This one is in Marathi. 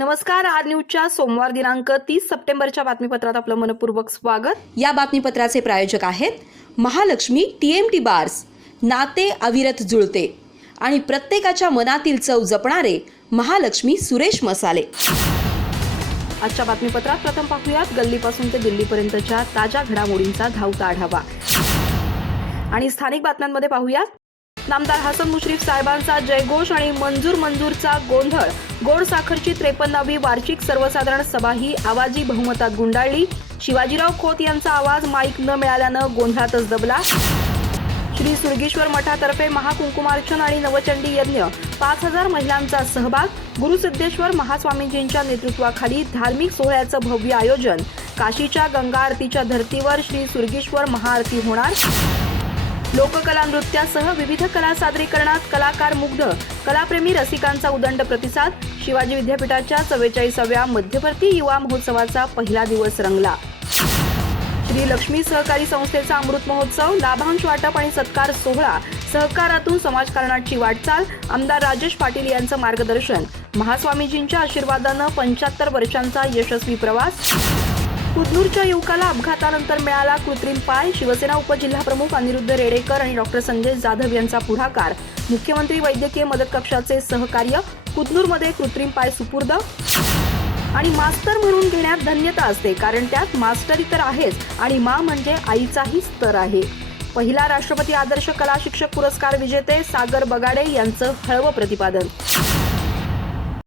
नमस्कार. आज न्यूजच्या सोमवार दिनांक 30 सप्टेंबरच्या बातमीपत्रात आपलं मनपूर्वक स्वागत. या बातमीपत्राचे प्रायोजक आहेत महालक्ष्मी TMT बार्स. नाते अविरत जुळते आणि प्रत्येकाच्या मनातील चव जपणारे महालक्ष्मी सुरेश मसाले. आजच्या बातमीपत्रात प्रथम पाहूयात गल्लीपासून ते दिल्लीपर्यंतच्या ताज्या घडामोडींचा धावता आढावा. आणि स्थानिक बातम्यांमध्ये पाहूयात नामदार हसन मुश्रीफ साहेबांचा जयघोष आणि मंजूरचा गोंधळ. गोड साखरची 53वी वार्षिक सर्वसाधारण सभा ही आवाजी बहुमतात गुंडाळली. शिवाजीराव खोत यांचा आवाज माईक न मिळाल्यानं गोंधळातच दबला. श्री सुरगेश्वर मठातर्फे महाकुंकुमार्चन आणि नवचंडी यज्ञ. 5000 महिलांचा सहभाग. गुरुसिद्धेश्वर महास्वामीजींच्या नेतृत्वाखाली धार्मिक सोहळ्याचं भव्य आयोजन. काशीच्या गंगा आरतीच्या धर्तीवर श्री सुरगेश्वर महाआरती होणार. लोककला नृत्यासह विविध कला सादरीकरणात कलाकार मुग्ध. कलाप्रेमी रसिकांचा उदंड प्रतिसाद. शिवाजी विद्यापीठाच्या 44व्या मध्यवर्ती युवा महोत्सवाचा पहिला दिवस रंगला. श्री लक्ष्मी सहकारी संस्थेचा अमृत महोत्सव. लाभांश वाटप आणि सत्कार सोहळा. सहकारातून समाजकारणाची वाटचाल. आमदार राजेश पाटील यांचं मार्गदर्शन. महास्वामीजींच्या आशीर्वादानं 75 वर्षांचा यशस्वी प्रवास. कुदनूरच्या युवकाला अपघातानंतर मिळाला कृत्रिम पाय. शिवसेना उपजिल्हाप्रमुख अनिरुद्ध रेडेकर आणि डॉक्टर संजय जाधव यांचा पुढाकार. मुख्यमंत्री वैद्यकीय मदत कक्षाचे सहकार्य. कुदनूरमध्ये कृत्रिम पाय सुपूर्द. आणि मास्तर म्हणून घेण्यात धन्यता असते, कारण त्यात मास्टरी तर आहेच आणि मा म्हणजे आईचाही स्तर आहे. पहिला राष्ट्रपती आदर्श कला शिक्षक पुरस्कार विजेते सागर बगाडे यांचं हळवं प्रतिपादन.